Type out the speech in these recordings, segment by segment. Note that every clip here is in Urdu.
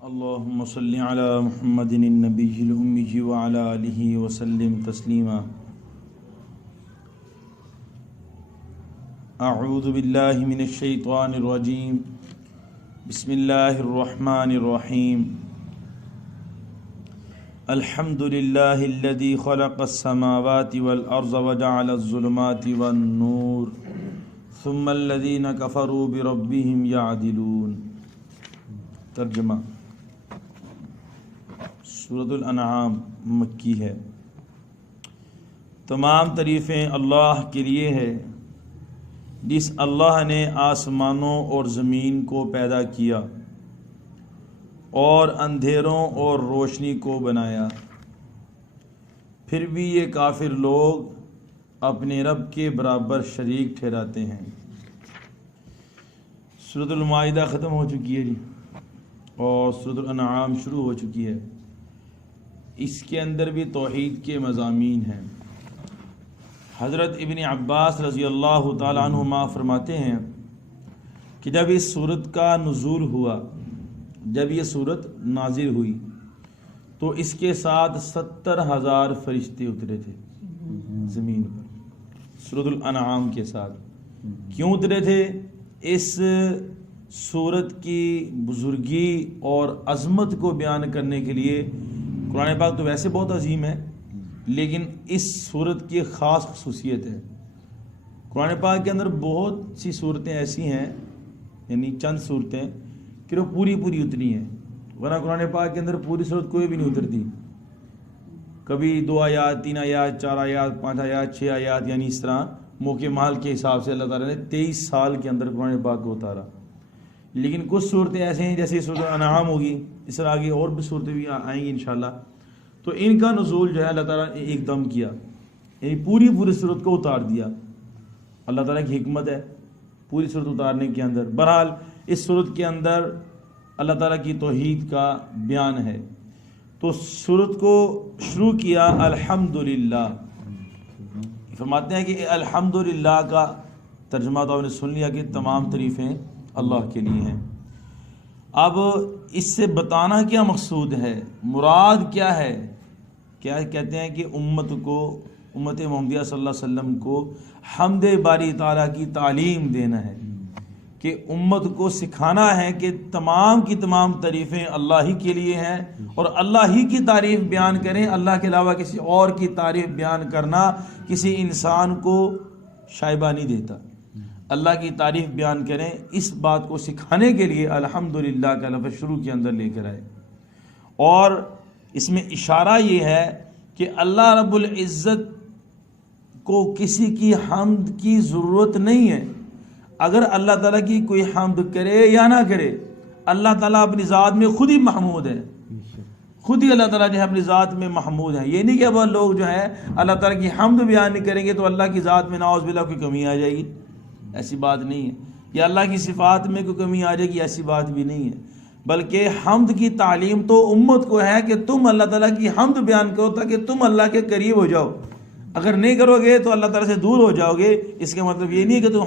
اللهم صل على محمد النبي الأمي وعلى آله وسلم تسليما. أعوذ بالله من الشيطان الرجيم. بسم الله الرحمن الرحيم. الحمد لله الذي خلق السماوات والأرض وجعل الظلمات والنور ثم الذين كفروا بربهم يعدلون. ترجمہ: سورۃ الانعام مکی ہے. تمام تعریفیں اللہ کے لیے ہے جس اللہ نے آسمانوں اور زمین کو پیدا کیا اور اندھیروں اور روشنی کو بنایا. پھر بھی یہ کافر لوگ اپنے رب کے برابر شریک ٹھہراتے ہیں. سورۃ المائدہ ختم ہو چکی ہے اور سورۃ الانعام شروع ہو چکی ہے. اس کے اندر بھی توحید کے مضامین ہیں. حضرت ابن عباس رضی اللہ تعالیٰ عنہما فرماتے ہیں کہ جب اس سورت کا نزول ہوا، جب یہ سورت نازل ہوئی تو اس کے ساتھ 70,000 فرشتے اترے تھے زمین پر سورۃ الانعام کے ساتھ. کیوں اترے تھے؟ اس سورت کی بزرگی اور عظمت کو بیان کرنے کے لیے. قرآن پاک تو ویسے بہت عظیم ہے، لیکن اس سورت کی خاص خصوصیت ہے. قرآن پاک کے اندر بہت سی صورتیں ایسی ہیں، یعنی چند صورتیں کہ وہ پوری اتری ہیں، ورنہ قرآن پاک کے اندر پوری صورت کوئی بھی نہیں اترتی. کبھی 2 آیات، 3 آیات، 4 آیات، 5 آیات، 6 آیات، یعنی اس طرح موقع محال کے حساب سے اللہ تعالیٰ نے 23 سال کے اندر قرآن پاک کو اتارا. لیکن کچھ صورتیں ایسے ہیں جیسے سورۃ الانعام ہوگی، اس طرح آگے اور بھی صورتیں بھی آئیں گی انشاءاللہ. تو ان کا نزول جو ہے اللہ تعالیٰ نے ایک دم کیا، یعنی پوری صورت کو اتار دیا. اللہ تعالیٰ کی حکمت ہے پوری صورت اتارنے کے اندر. بہرحال اس صورت کے اندر اللہ تعالیٰ کی توحید کا بیان ہے. تو صورت کو شروع کیا الحمدللہ. فرماتے ہیں کہ الحمدللہ کا ترجمہ تو آپ نے سن لیا کہ تمام تعریفیں اللہ کے لیے ہیں. اب اس سے بتانا کیا مقصود ہے، مراد کیا ہے؟ کیا کہتے ہیں کہ امت محمدیہ صلی اللہ علیہ وسلم کو حمد باری تعالیٰ کی تعلیم دینا ہے، کہ امت کو سکھانا ہے کہ تمام کی تمام تعریفیں اللہ ہی کے لیے ہیں اور اللہ ہی کی تعریف بیان کریں. اللہ کے علاوہ کسی اور کی تعریف بیان کرنا کسی انسان کو شائبہ نہیں دیتا. اللہ کی تعریف بیان کریں، اس بات کو سکھانے کے لیے الحمدللہ کا لفظ شروع کے اندر لے کر آئے. اور اس میں اشارہ یہ ہے کہ اللہ رب العزت کو کسی کی حمد کی ضرورت نہیں ہے. اگر اللہ تعالیٰ کی کوئی حمد کرے یا نہ کرے، اللہ تعالیٰ اپنی ذات میں خود ہی محمود ہے. خود ہی اللہ تعالیٰ جو ہے اپنی ذات میں محمود ہے. یہ نہیں کہ وہ لوگ جو ہے اللہ تعالیٰ کی حمد بیان نہیں کریں گے تو اللہ کی ذات میں نعوذ باللہ کوئی کمی آ جائے گی، ایسی بات نہیں ہے. یا اللہ کی صفات میں کوئی کمی آ جائے گی، ایسی بات بھی نہیں ہے. بلکہ حمد کی تعلیم تو امت کو ہے کہ تم اللہ تعالیٰ کی حمد بیان کرو تاکہ تم اللہ کے قریب ہو جاؤ. اگر نہیں کرو گے تو اللہ تعالیٰ سے دور ہو جاؤ گے. اس کا مطلب یہ نہیں ہے کہ تم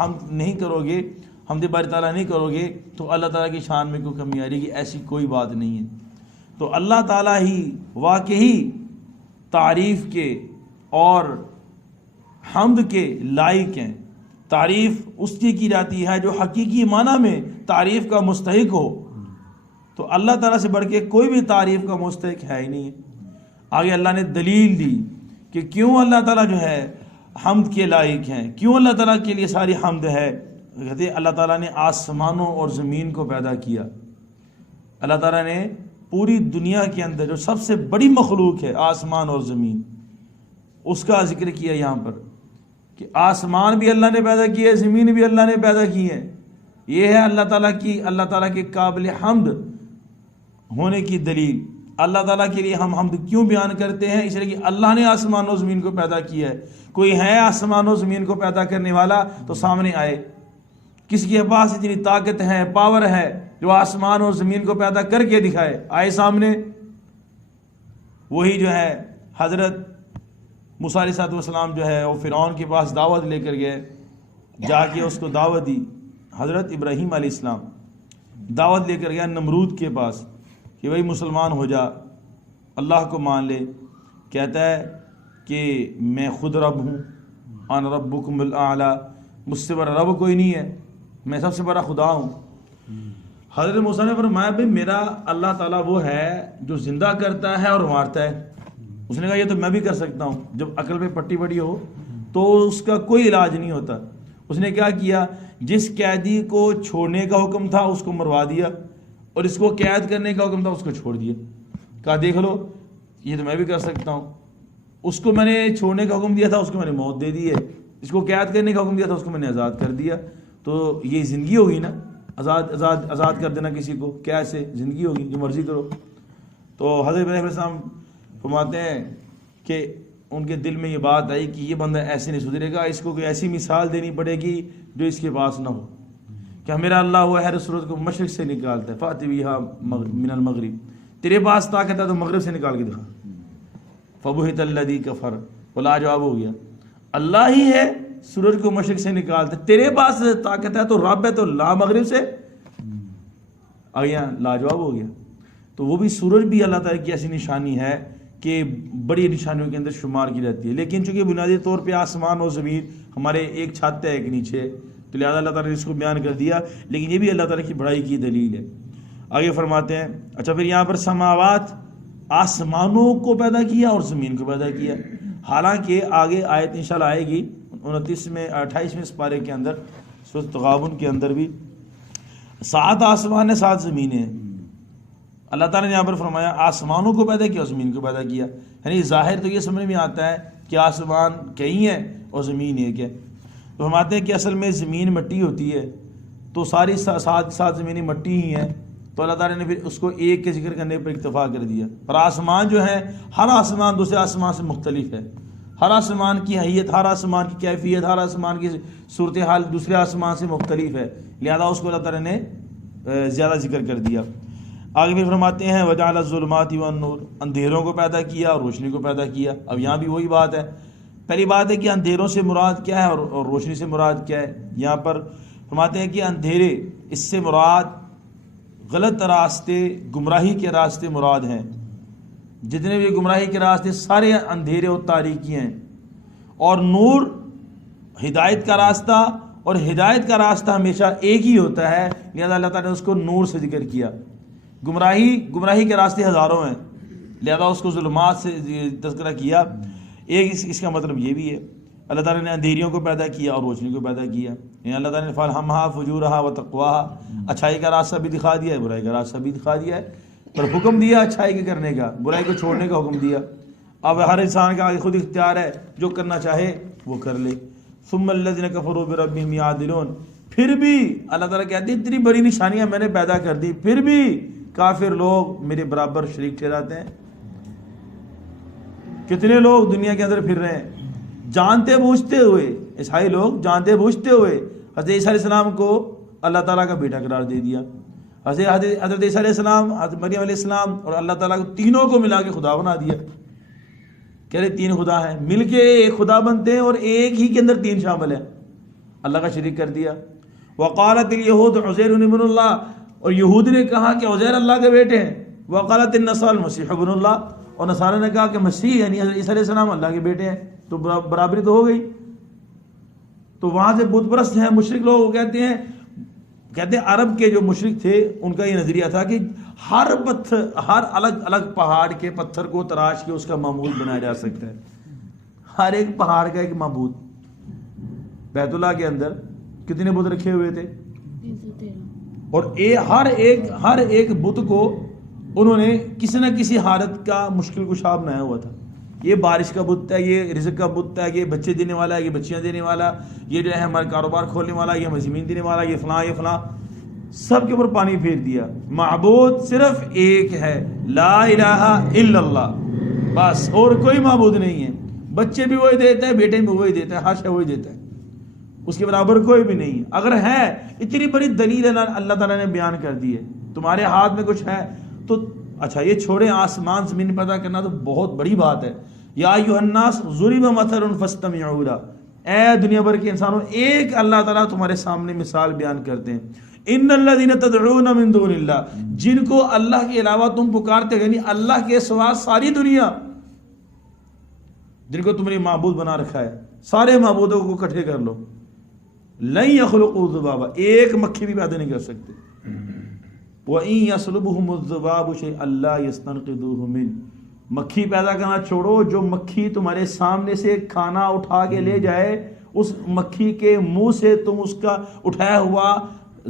حمد نہیں کرو گے، حمد باری تعالیٰ نہیں کرو گے تو اللہ تعالیٰ کی شان میں کوئی کمی آ جائے گی، ایسی کوئی بات نہیں ہے. تو اللہ تعالیٰ ہی واقعی تعریف کے اور حمد کے لائق ہیں. تعریف اس کی جاتی ہے جو حقیقی معنی میں تعریف کا مستحق ہو. تو اللہ تعالیٰ سے بڑھ کے کوئی بھی تعریف کا مستحق ہے ہی نہیں. آگے اللہ نے دلیل دی کہ کیوں اللہ تعالیٰ جو ہے حمد کے لائق ہیں، کیوں اللہ تعالیٰ کے لیے ساری حمد ہے. کہتے ہیں اللہ تعالیٰ نے آسمانوں اور زمین کو پیدا کیا. اللہ تعالیٰ نے پوری دنیا کے اندر جو سب سے بڑی مخلوق ہے آسمان اور زمین، اس کا ذکر کیا یہاں پر کہ آسمان بھی اللہ نے پیدا کیے، زمین بھی اللہ نے پیدا کی ہے. یہ ہے اللہ تعالیٰ کے قابل حمد ہونے کی دلیل. اللہ تعالیٰ کے لیے ہم حمد کیوں بیان کرتے ہیں؟ اس لیے کہ اللہ نے آسمان و زمین کو پیدا کیا ہے. کوئی ہے آسمان و زمین کو پیدا کرنے والا تو سامنے آئے. کسی کے پاس اتنی طاقت ہے، پاور ہے جو آسمان اور زمین کو پیدا کر کے دکھائے، آئے سامنے. وہی جو ہے حضرت موسیٰ علیہ السلام جو ہے وہ فرعون کے پاس دعوت لے کر گئے، جا کے اس کو دعوت دی. حضرت ابراہیم علیہ السلام دعوت لے کر گیا نمرود کے پاس کہ بھائی مسلمان ہو جا، اللہ کو مان لے. کہتا ہے کہ میں خود رب ہوں، انا ربکم الاعلی، مجھ سے بڑا رب کوئی نہیں ہے، میں سب سے بڑا خدا ہوں. حضرت موسیٰ نے فرمایا بھائی میرا اللہ تعالیٰ وہ ہے جو زندہ کرتا ہے اور مارتا ہے. اس نے کہا یہ تو میں بھی کر سکتا ہوں. جب عقل پہ پٹی بڑی ہو تو اس کا کوئی علاج نہیں ہوتا. اس نے کیا کیا، جس قیدی کو چھوڑنے کا حکم تھا اس کو مروا دیا، اور اس کو قید کرنے کا حکم تھا اس کو چھوڑ دیا. کہا دیکھ لو یہ تو میں بھی کر سکتا ہوں. اس کو میں نے چھوڑنے کا حکم دیا تھا، اس کو میں نے موت دے دی ہے. اس کو قید کرنے کا حکم دیا تھا، اس کو میں نے آزاد کر دیا. تو یہ زندگی ہوگی نا، آزاد کر دینا کسی کو، کیا ایسے زندگی ہوگی، جو مرضی کرو. تو حضرت ابراہیم علیہ السلام فرماتے ہیں کہ ان کے دل میں یہ بات آئی کہ یہ بندہ ایسے نہیں سدھرے گا، اس کو کوئی ایسی مثال دینی پڑے گی جو اس کے پاس نہ ہو. کہ میرا اللہ وہ ہر صورت کو مشرق سے نکالتا ہے، فَأْتِ بِهَا من المغرب، تیرے پاس طاقت ہے تو مغرب سے نکال کے دکھا. فَبُهِتَ الَّذِي كَفَرَ، وہ لاجواب ہو گیا. اللہ ہی ہے سورج کو مشرق سے نکالتا ہے، تیرے پاس طاقت ہے تو رب ہے تو لا مغرب سے آ گیا، لاجواب ہو گیا. تو وہ بھی سورج بھی اللہ تعالیٰ کی ایسی نشانی ہے کہ بڑی نشانیوں کے اندر شمار کی جاتی ہے. لیکن چونکہ بنیادی طور پہ آسمان اور زمین ہمارے ایک چھت ہے ایک نیچے، تو لہٰذا اللہ تعالیٰ نے اس کو بیان کر دیا. لیکن یہ بھی اللہ تعالیٰ کی بڑائی کی دلیل ہے. آگے فرماتے ہیں اچھا پھر یہاں پر سماوات، آسمانوں کو پیدا کیا اور زمین کو پیدا کیا. حالانکہ آگے آیت انشاءاللہ آئے گی 28ویں سپارے کے اندر سورۃ تغابن کے اندر بھی 7 آسمان ہے 7 زمینیں ہیں. اللہ تعالیٰ نے یہاں پر فرمایا آسمانوں کو پیدا کیا اور زمین کو پیدا کیا. یعنی ظاہر تو یہ سمجھ میں آتا ہے کہ آسمان کئی ہیں اور زمین ایک ہے. تو فرماتے ہیں کہ اصل میں زمین مٹی ہوتی ہے تو ساری 7 زمینیں مٹی ہی ہیں. تو اللہ تعالیٰ نے پھر اس کو ایک کے ذکر کرنے پر اکتفا کر دیا. اور آسمان جو ہے ہر آسمان دوسرے آسمان سے مختلف ہے. ہر آسمان کی حیت، ہر آسمان کی کیفیت، ہر آسمان کی صورتحال دوسرے آسمان سے مختلف ہے. لہذا اس کو اللہ تعالیٰ نے زیادہ ذکر کر دیا. آگے بھی فرماتے ہیں وَجَعَلَ الظُّلُمَاتِ وَالنُّورَ، اندھیروں کو پیدا کیا اور روشنی کو پیدا کیا. اب یہاں بھی وہی بات ہے. پہلی بات ہے کہ اندھیروں سے مراد کیا ہے اور روشنی سے مراد کیا ہے. یہاں پر فرماتے ہیں کہ اندھیرے، اس سے مراد غلط راستے، گمراہی کے راستے مراد ہیں. جتنے بھی گمراہی کے راستے سارے اندھیرے اور تاریکی ہیں. اور نور ہدایت کا راستہ، اور ہدایت کا راستہ ہمیشہ ایک ہی ہوتا ہے. لہذا اللہ تعالیٰ نے اس کو نور سے ذکر کیا. گمراہی کے راستے ہزاروں ہیں، لہذا اس کو ظلمات سے تذکرہ کیا. ایک اس کا مطلب یہ بھی ہے اللہ تعالیٰ نے اندھیریوں کو پیدا کیا اور روشنی کو پیدا کیا. یعنی اللہ تعالیٰ نے فَأَلْهَمْهَا فُجُورَهَا وَتَقْوَاهَا، اچھائی کا راستہ بھی دکھا دیا ہے، برائی کا راستہ بھی دکھا دیا ہے. پر حکم دیا اچھائی کے کرنے کا، برائی کو چھوڑنے کا حکم دیا. اب ہر انسان کا خود اختیار ہے، جو کرنا چاہے وہ کر لے. ثُمَّ الَّذِينَ كَفَرُوا بِرَبِّهِمْ يَعْدِلُونَ، پھر بھی اللہ تعالیٰ کہتے ہیں اتنی بڑی نشانیاں میں نے پیدا کر دی، پھر بھی کافر لوگ میرے برابر شریک ٹھہراتے ہیں. کتنے لوگ دنیا کے اندر پھر رہے ہیں جانتے بوجھتے ہوئے، عیسائی لوگ جانتے بوجھتے ہوئے حضرت عیسیٰ علیہ السلام کو اللہ تعالیٰ کا بیٹا قرار دے دیا. حضرت عیسیٰ علیہ السلام، حضرت مریم علیہ السلام اور اللہ تعالیٰ کو تینوں کو ملا کے خدا بنا دیا. کہہ رہے 3 خدا ہیں، مل کے ایک خدا بنتے ہیں اور ایک ہی کے اندر 3 شامل ہیں. اللہ کا شریک کر دیا. وقالت الیہود عزیر ابن اللہ، اور یہود نے کہا کہ عزیر اللہ کے بیٹے ہیں. وقالت النصارى المسیح ابن اللہ، اور نصارہ نے کہا کہ مسیح یعنی حضرت عیسیٰ علیہ السلام اللہ کے بیٹے ہیں. تو برابری تو ہو گئی. تو وہاں سے بت پرست ہیں مشرک لوگ کہتے ہیں عرب کے جو مشرک تھے ان کا یہ نظریہ تھا کہ ہر الگ الگ پہاڑ کے پتھر کو تراش کے اس کا معبود بنایا جا سکتا ہے. ہر ایک پہاڑ کا ایک معبود. بیت اللہ کے اندر کتنے بت رکھے ہوئے تھے، اور ہر ایک بت کو انہوں نے کسی نہ کسی حالت کا مشکل کشا بنایا ہوا تھا. یہ بارش کا بت ہے، یہ رزق کا بت ہے، یہ بچے دینے والا ہے، یہ بچیاں دینے والا، یہ جو ہے ہمارا کاروبار کھولنے والا، یہ ہمیں زمین دینے والا، یہ فلاں. سب کے اوپر پانی پھیر دیا. معبود صرف ایک ہے، لا الہ الا اللہ، بس، اور کوئی معبود نہیں ہے. بچے بھی وہی دیتا ہے، بیٹے بھی وہی دیتا ہے، ہر شے وہی دیتا ہے، اس کے برابر کوئی بھی نہیں. اگر ہے اتنی بڑی دلیل اللہ تعالیٰ نے بیان کر دی ہے، تمہارے ہاتھ میں کچھ ہے تو اچھا یہ چھوڑیں، آسمان زمین پیدا کرنا تو بہت بڑی بات ہے. یا ایھا الناس ضرب مثل فاستمعوا لہ، اے دنیا بھر کے انسانوں، ایک اللہ تعالیٰ تمہارے سامنے مثال بیان کرتے ہیں. ان الذین تدعون من دون اللہ، جن کو اللہ کے علاوہ تم پکارتے ہو، یعنی اللہ کے سوا ساری دنیا، جن کو تم نے معبود بنا رکھا ہے، سارے معبودوں کو اکٹھے کر لو، لن یخلقوا ذبابا، ایک مکھی بھی پیدا نہیں کر سکتے، وَإِن يَسْلُبْهُمُ الذُّبَابُ شَيْئًا لَّا يَسْتَنقِذُوهُ مِنْهُ، مکھی پیدا کرنا چھوڑو، جو مکھی تمہارے سامنے سے کھانا اٹھا کے لے جائے، اس مکھی کے منہ سے تم اس کا اٹھایا ہوا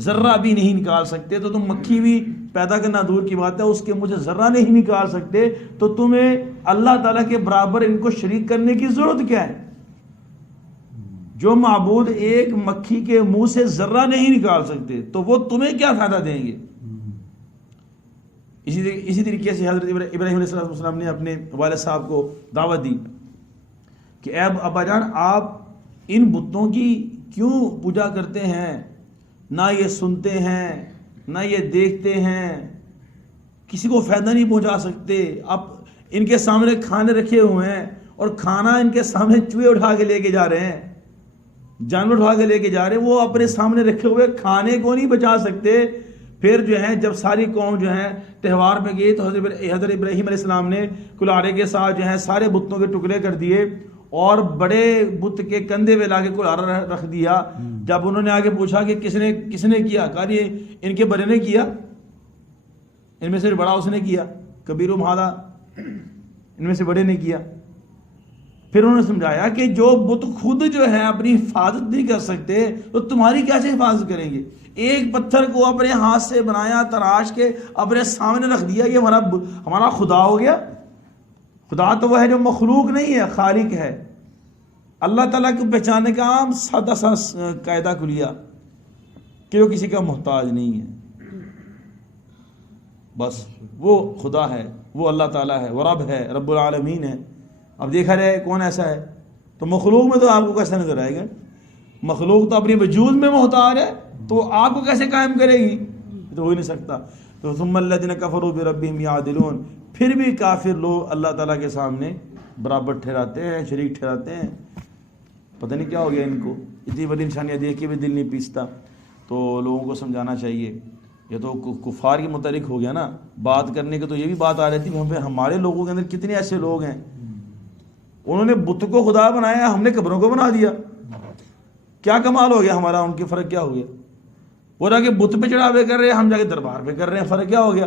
ذرہ بھی نہیں نکال سکتے، تو تم مکھی بھی پیدا کرنا دور کی بات ہے، اس کے منہ سے ذرہ نہیں نکال سکتے، تو تمہیں اللہ تعالیٰ کے برابر ان کو شریک کرنے کی ضرورت کیا ہے؟ جو معبود ایک مکھی کے منہ سے ذرہ نہیں نکال سکتے تو وہ تمہیں کیا فائدہ دیں گے؟ اسی طریقے سے حضرت ابراہیم علیہ السلام نے اپنے والد صاحب کو دعوت دی کہ اے ابا جان، آپ ان بتوں کی کیوں پوجا کرتے ہیں؟ نہ یہ سنتے ہیں، نہ یہ دیکھتے ہیں، کسی کو فائدہ نہیں پہنچا سکتے، اب ان کے سامنے کھانے رکھے ہوئے ہیں اور کھانا ان کے سامنے چوہے اٹھا کے لے کے جا رہے ہیں، جانور اٹھا کے لے کے جا رہے ہیں، وہ اپنے سامنے رکھے ہوئے کھانے کو نہیں بچا سکتے۔ پھر جو ہے جب ساری قوم جو ہے تہوار پہ گئی تو حضرت ابراہیم علیہ السلام نے کلہاڑے کے ساتھ جو ہے سارے بتوں کے ٹکڑے کر دیے اور بڑے بت کے کندھے پہ لا کے کلہاڑا رکھ دیا۔ جب انہوں نے آگے پوچھا کہ کس نے کیا، کہا یہ ان کے بڑے نے کیا، ان میں سے بڑا اس نے کیا، کبیرہم ھذا، ان میں سے بڑے نے کیا۔ پھر انہوں نے سمجھایا کہ جو بت خود جو ہے اپنی حفاظت نہیں کر سکتے تو تمہاری کیسے حفاظت کریں گے؟ ایک پتھر کو اپنے ہاتھ سے بنایا، تراش کے اپنے سامنے رکھ دیا، یہ ہمارا خدا ہو گیا؟ خدا تو وہ ہے جو مخلوق نہیں ہے، خالق ہے۔ اللہ تعالیٰ کو پہچاننے کا عام سادہ سا قاعدہ کلیہ کہ وہ کسی کا محتاج نہیں ہے، بس وہ خدا ہے، وہ اللہ تعالیٰ ہے، وہ رب ہے، رب العالمین ہے۔ اب دیکھا جائے کون ایسا ہے، تو مخلوق میں تو آپ کو کیسا نظر آئے گا؟ مخلوق تو اپنی وجود میں محتاج ہے، تو آپ کو کیسے قائم کرے گی؟ تو ہو ہی نہیں سکتا۔ تو ثم الذین کفروا بربہم یعدلون، پھر بھی کافر لوگ اللہ تعالیٰ کے سامنے برابر ٹھہراتے ہیں، شریک ٹھہراتے ہیں۔ پتہ نہیں کیا ہو گیا ان کو، اتنی بڑی نشانیاں دیکھ کے بھی دل نہیں پیستا۔ تو لوگوں کو سمجھانا چاہیے، یہ تو کفار کے متعلق ہو گیا نا، بات کرنے کے تو یہ بھی بات آ رہی تھی، ہمارے لوگوں کے اندر کتنے ایسے لوگ ہیں، انہوں نے بت کو خدا بنایا، ہم نے قبروں کو بنا دیا۔ کیا کمال ہو گیا ہمارا، ان کے فرق کیا ہو گیا؟ وہ جا کے بت پہ چڑھاوے کر رہے ہیں، ہم جا کے دربار پہ کر رہے ہیں، فرق کیا ہو گیا؟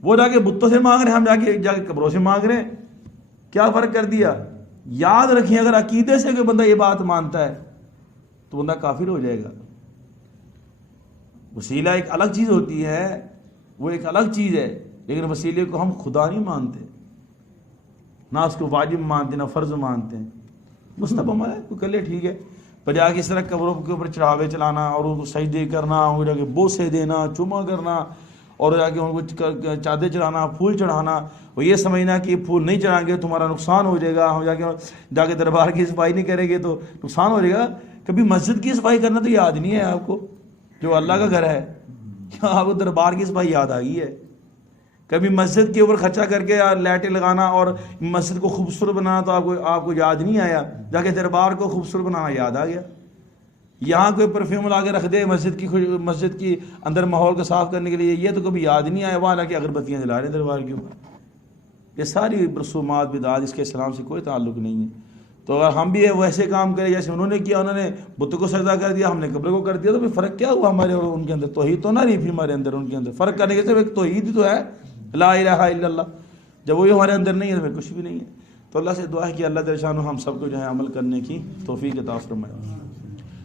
وہ جا کے بتوں سے مانگ رہے ہیں، ہم جا کے قبروں سے مانگ رہے ہیں، کیا فرق کر دیا؟ یاد رکھیں، اگر عقیدے سے کوئی بندہ یہ بات مانتا ہے تو بندہ کافر ہو جائے گا۔ وسیلہ ایک الگ چیز ہوتی ہے، وہ ایک الگ چیز ہے، لیکن وسیلے کو ہم خدا نہیں مانتے، نہ اس کو واجب مانتے، نہ فرض مانتے ہیں۔ مستحب عمل ہے، کوئی کر لے ٹھیک ہے، پر جا کے اس طرح قبروں کے اوپر چڑھاوے چلانا اور ان کو سجدے کرنا، ان کو جا کے بوسے دینا، چوما کرنا، اور جا کے ان کو چادر چڑھانا، پھول چڑھانا، اور یہ سمجھنا کہ یہ پھول نہیں چڑھائیں گے تمہارا نقصان ہو جائے گا، ہم جا کے دربار کی صفائی نہیں کریں گے تو نقصان ہو جائے گا۔ کبھی مسجد کی صفائی کرنا تو یاد نہیں ہے آپ کو، جو اللہ کا گھر ہے، کیا آپ کو دربار کی صفائی یاد آ گئی ہے؟ کبھی مسجد کے اوپر خرچہ کر کے لائٹیں لگانا اور مسجد کو خوبصورت بنانا تو آپ کو یاد نہیں آیا، جا کے دربار کو خوبصورت بنانا یاد آ گیا۔ یہاں کوئی پرفیوم لا کے رکھ دے مسجد کی اندر ماحول کو صاف کرنے کے لیے، یہ تو کبھی یاد نہیں آیا، وہاں لا کے اگربتیاں جلا رہے دربار کے اوپر۔ یہ ساری رسومات بدعات، اس کے اسلام سے کوئی تعلق نہیں ہے۔ تو اگر ہم بھی ویسے کام کریں جیسے انہوں نے کیا، انہوں نے بت کو سجدہ کر دیا، ہم نے قبر کو کر دیا، تو پھر فرق کیا ہوا ہمارے اور ان کے اندر؟ توحید تو نہ رہی پھر ہمارے اندر، ان کے اندر فرق کرنے کے صرف ایک توحید ہی تو ہے، لا الہ الا اللہ۔ جب وہی ہمارے اندر نہیں ہے تو پھر کچھ بھی نہیں ہے۔ تو اللہ سے دعا ہے کہ اللہ جل شانہ ہم سب کو جو ہے عمل کرنے کی توفیق عطا فرمائے۔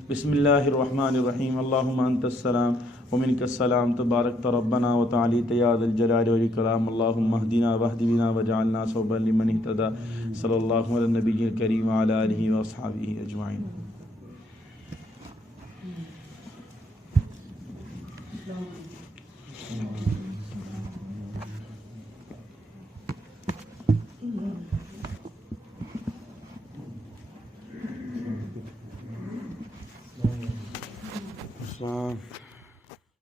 بسم اللہ الرحمن الرحیم، اللہم انت السلام ومنک السلام، تبارکت ربنا وتعالیت یا ذا الجلال والاکرام، اللہم اہدنا واہد بنا واجعلنا سببا لمن اہتدی، صلی اللہ علی النبی الکریم وعلی آلہ واصحابہ اجمعین۔ السلام